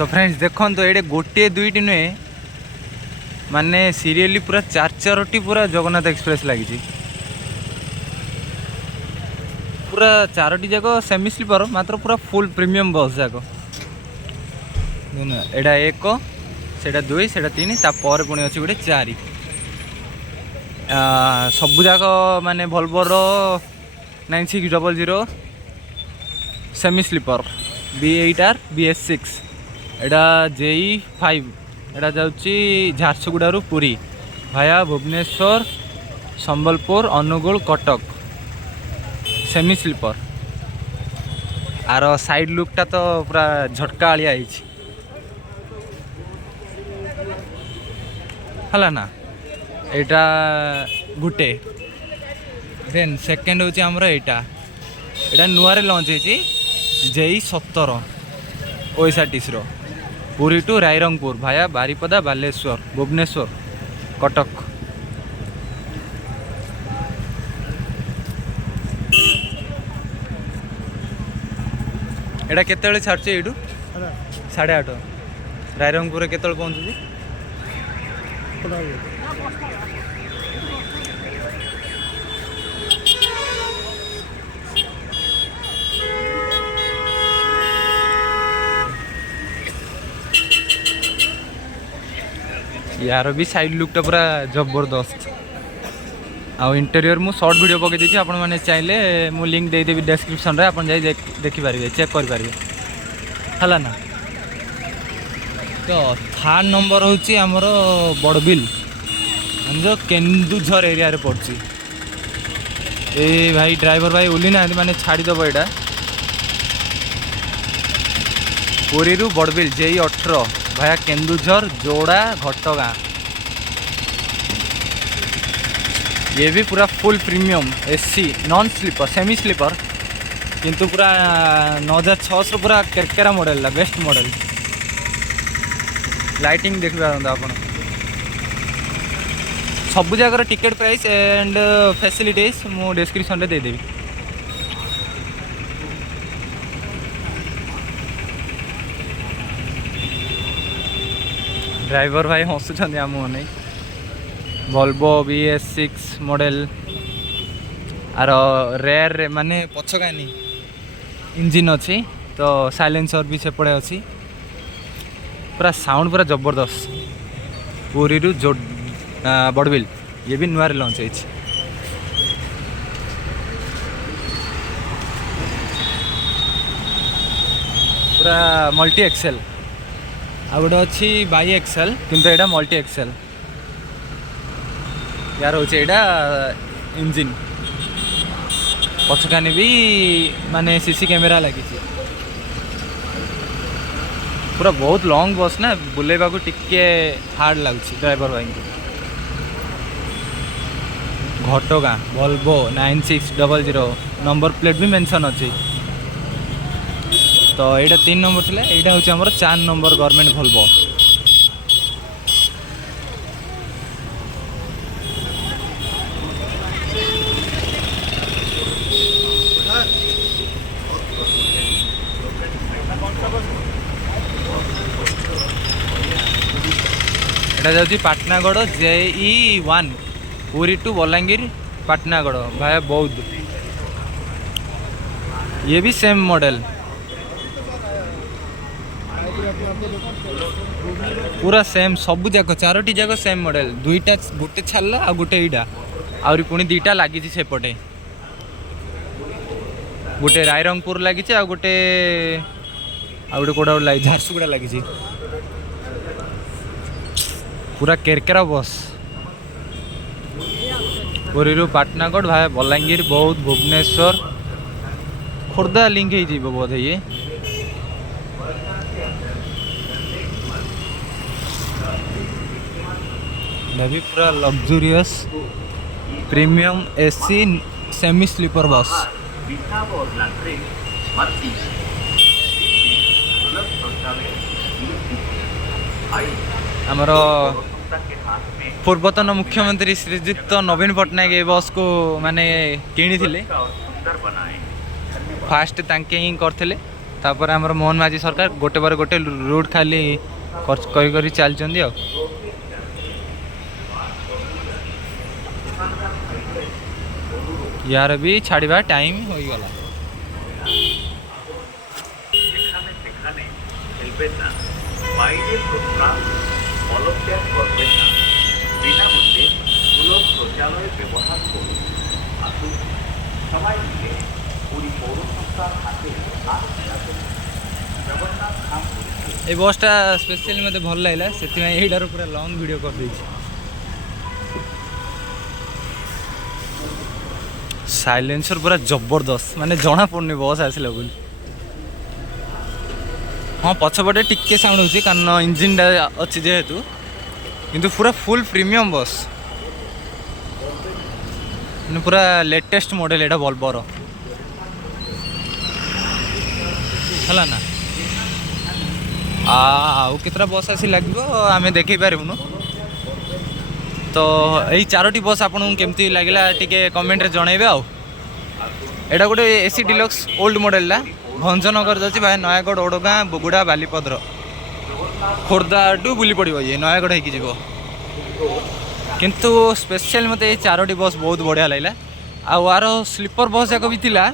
तो फ्रेंड्स देखो तो ये गोटे दुईटी नुहे माने सीरियली पूरा चार चारोटी पूरा जगन्नाथ एक्सप्रेस लगी पूरा चारोटी जाक सेमी स्लीपर मात्र पूरा फुल प्रीमियम बस जाक एटा एक सेटा दुई सेटा तीन तापर पुणी अच्छी गोटे चारि सबू जाक माने वोल्वोर 9600 सेमी स्लीपर B8R BS6 एटा JE5 एटा जाउची झारसुगुड़ा पुरी भाया भुवनेश्वर संबलपुर अनुगुल कटक सेमी स्लीपर आर साइड लुकटा तो पूरा झटका आलिया है ना एटा गुटे देन सेकेंड हूँ आमर एटा नुआरे लॉन्च होती JE17 OSRTC Puri to Rairangpur भाया बारिपदा बालेश्वर भुवनेश्वर कटक एटा केतले छाड़छे एटू 8:30 रायरंगपुर केतले पहुँचुची यार भी साइड लुकटा पूरा जबरदस्त आउ इंटेरियर मु शॉर्ट वीडियो पके देछि आपण माने चाहिले मु लिंक दे देबी डिस्क्रिप्शन रे आपण जाई देखि पारिबे चेक कर पारिबे हला ना। तो थर्ड नंबर होची हमर बड़बिल हम जो केन्दुझर एरिया रे पड़छि ए भाई ड्राइवर भाई ओली ना माने छाड़ी दबो एटा पुरी रु बड़बिल JE18 भाया केन्दुझर जोड़ा घटगाँ ये भी पूरा full premium AC non sleeper semi sleeper किंतु पूरा 9600 पूरा केरकेरा मॉडल बेस्ट मॉडल लाइटिंग देख आप सब जगह टिकेट प्राइस एंड फैसिलिटीज मु डिस्क्रिप्शन रे दे देबी। ड्राइवर भाई हसुँच आम नहीं Volvo BS6 model are rare माने पछकानी इंजिन अच्छी तो साइलेंसर भी सेपटे अच्छी पूरा साउंड पूरा जबरदस्त पुरी रु बड़बिल ये भी नुआ लॉन्च होती पूरा मल्टी एक्सेल आ गोटे अच्छी बाई एक्सेल किंतु एटा मल्टी एक्सेल यार हूँ यहाँ इंजिन पछकानी भी माने CC कैमेरा लगी पूरा बहुत लॉन्ग बस ना बुलेवा को टिके हार्ड लगुच ड्राइवर भाई घटगाँ वोल्वो 9600 नंबर प्लेट भी मेंशन अच्छी तो यहाँ 3 नंबर थी यहाँ हूँ आम 4 नंबर गवर्नमेंट वोल्वो एटा जाउची पाटनागढ़ JE1 पुरी टू बलांगीर पाटनागढ़ भाया बौद्ध ये भी सेम मॉडल पूरा सेम सब जाक चारोटी जाक सेम मॉडल दुईटा गोटे छाला आ गोटे इटा आउरी पुणी दुईटा लगी सेपटे गोटे रायरंगपुर लगी आ गोटे कोड़ा लगी झारसुगुड़ा लगी पूरा केरकेरा बस पुरी रु पाटनागढ़ भाया बलांगीर बौद्ध भुवनेश्वर खोर्धा लिंक हो बोधे ये भी पूरा luxurious premium AC semi sleeper bus आमर पूर्वतन मुख्यमंत्री श्रीजुक्त नवीन पट्टनायक ये बस को माने किनी फास्ट तांके ही करथिले तापर आमर मोहन माझी सरकार गोटे पर गोटे रूट खाली करी चलती। यार भी छाड़ा टाइम हो गला। ये बसटा स्पेशली मत भल लगे से यहीटार पूरा लंग वीडियो कर दी। साइलेंसर पूरा जबरदस्त माने जना पड़नी बस आसला बोली। हाँ पछपटे टिके साउंड होची कारण इंजिन अच्छी जेहेतु किंतु पूरा फुल प्रीमियम बस माने पूरा लेटेस्ट मॉडल एटा वोल्वोर हला ना। आउ कितना बस आसी लगे आम देखी पारूनु। तो यही 4टी बस आपको केमती लगे टे कमेंट रे जनइबे। आटा गोटे AC deluxe old model Bhanjanagar जाऊँगी भाई नयागढ़ ओडगाँ बुगुड़ा बालीपद्र खोर्धा टू बुली पड़ो ये नयागढ़ हो किंतु स्पेशल मत 4टी बस बहुत बढ़िया लगे। आर स्लीपर बस जाक भी थिला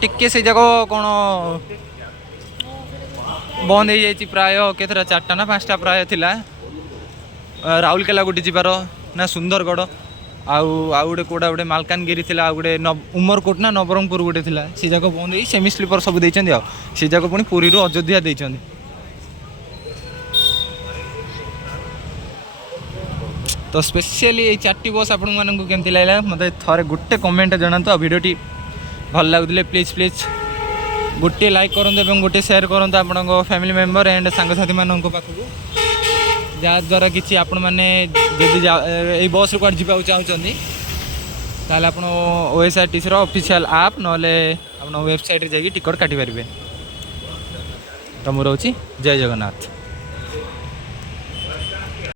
टिके से जाक कौन बंद हो जाए प्राय केतरा 4टा ना 5टा प्राय थिला। राउरकेला गोटे जीवार ना सुंदरगढ़ आउ गोटे कौटा गोटे मालकानगिरी थी गोटे उमरकोट ना नवरंगपुर गोटे थी सी जाक बंद हो सेमी स्लीपर सब देती सी जाक पुणी पुरी अयोध्या देती। तो स्पेशली ये 4टी बस आपण मानक केमती लगे मत थे गोटे कमेंट जनातु। वीडियोटी भल लगुले प्लीज प्लीज गोटे लाइक करूँ गोटे शेयर करूँ आपण फैमिली मेंबर एंड सांगसाथी मान पाखक जहाँद्वारा कि आपण मैंने जदि बस रुक जावाक चाहते ताल आप OSRTC ऑफिशियल ऐप ना वेबसाइट जाकि टिकट काटी पारे। तो मुझे जय जगन्नाथ।